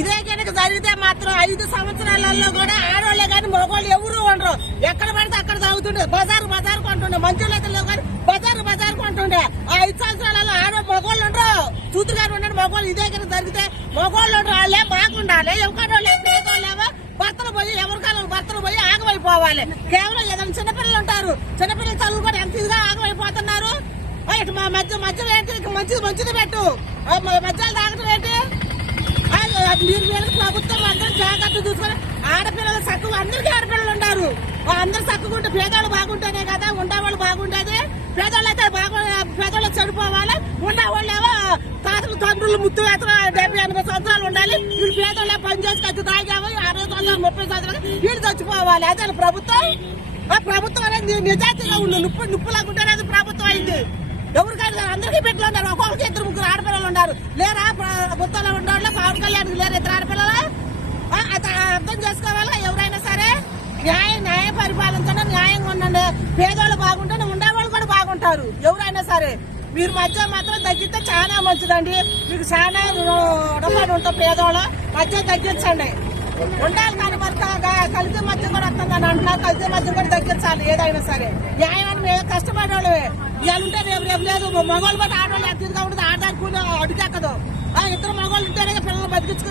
ఇదే కనుక జరిగితే మాత్రం ఐదు సంవత్సరాలలో కూడా ఆడవాళ్ళే కానీ మగవాళ్ళు ఎవరు ఉండరు. ఎక్కడ పడితే అక్కడ తాగుతుండే. బజారు బజార్ కొంటుండే మంచులు అయితే లేవు కానీ బజారు బజార్ కొంటుండే ఆ ఐదు సంవత్సరాలలో ఆడ మగవాళ్ళు ఉండరు. చూతుగారు ఉండండి మగవాళ్ళు ఇదే కనుక జరిగితే మగవాళ్ళు ఉండరు. వాళ్ళే బాగుండాలి ఎవరికాడోళ్ళే పేదోళ్ళేమో భర్తలు పోయి ఎవరికాలం భర్తలు పోయి ఆగమైపోవాలి. కేవలం ఏదైనా చిన్నపిల్లలు ఉంటారు. చిన్నపిల్లలు చదువు కూడా ఎంత ఇదిగా ఆగమైపోతున్నారు? మా మధ్య మధ్యలో ఏంటి? మంచిది మంచిది పెట్టు. మధ్యలో తాగటం మీరు వీళ్ళకి ప్రభుత్వం అందరూ జాగ్రత్త చూసుకొని ఆడపిల్లల చక్కగా అందరికీ ఆడపిల్లలు ఉన్నారు అందరు సక్కుకుంటే పేదవాళ్ళు బాగుంటేనే కదా ఉండేవాళ్ళు బాగుంటేది పేదవాళ్ళు అయితే బాగు పేదవాళ్ళు చనిపోవాలి ఉండేవాళ్ళు ఏమో తాతలు తండ్రులు ముత్తు వేతలు డెబ్బై ఎనభై సంవత్సరాలు ఉండాలి. వీళ్ళు పేదవాళ్ళే పని చేసి ఖర్చు తాగాము. అరవై సంవత్సరాలు ముప్పై సంవత్సరాలు వీళ్ళు చచ్చిపోవాలి. అదే ప్రభుత్వం. ఆ ప్రభుత్వం అనేది నిజాయితీగా ఉండు. నిప్పు నిప్పులాగుంటేనే అది ప్రభుత్వం అయింది. ఎవరికైనా అందరికీ బిడ్డలు ఉన్నారు. ఒక్కొక్కరికి ఇద్దరు ముగ్గురు ఆడపిల్లలు ఉన్నారు. లేరా ప్రభుత్వంలో ఉండేవాళ్ళు పవన్ కళ్యాణ్ లేరు ఇద్దరు ఆడపిల్లలు ఆ, అది అర్థం చేసుకోవాలి ఎవరైనా సరే న్యాయం న్యాయ పరిపాలించండి న్యాయంగా ఉండండి. పేదవాళ్ళు బాగుంటే ఉండేవాళ్ళు కూడా బాగుంటారు. ఎవరైనా సరే మీరు మధ్య మాత్రం తగ్గితే చాలా మంచిదండి. మీకు చాలా రుణపడి ఉంటాం పేదోళ్ళ మధ్య తగ్గించండి. ఉండాలి కానీ మరి కలిసి మధ్య కూడా వస్తుందని అంటున్నారు. కలిసి మధ్య కూడా తగ్గించాలి ఏదైనా సరే. న్యాయం అని మేము కష్టపడేవాళ్ళే ఇవాళ ఉంటే రేపు రేపు లేదు. మగవాళ్ళు బట్టి ఆడవాళ్ళు అతిథిగా ఉంటుంది ఆడదానికి కూడా అడుగెక్కదు ఆ, ఇద్దరు మగవాళ్ళు ఉంటేనే పిల్లలు బతికించుకు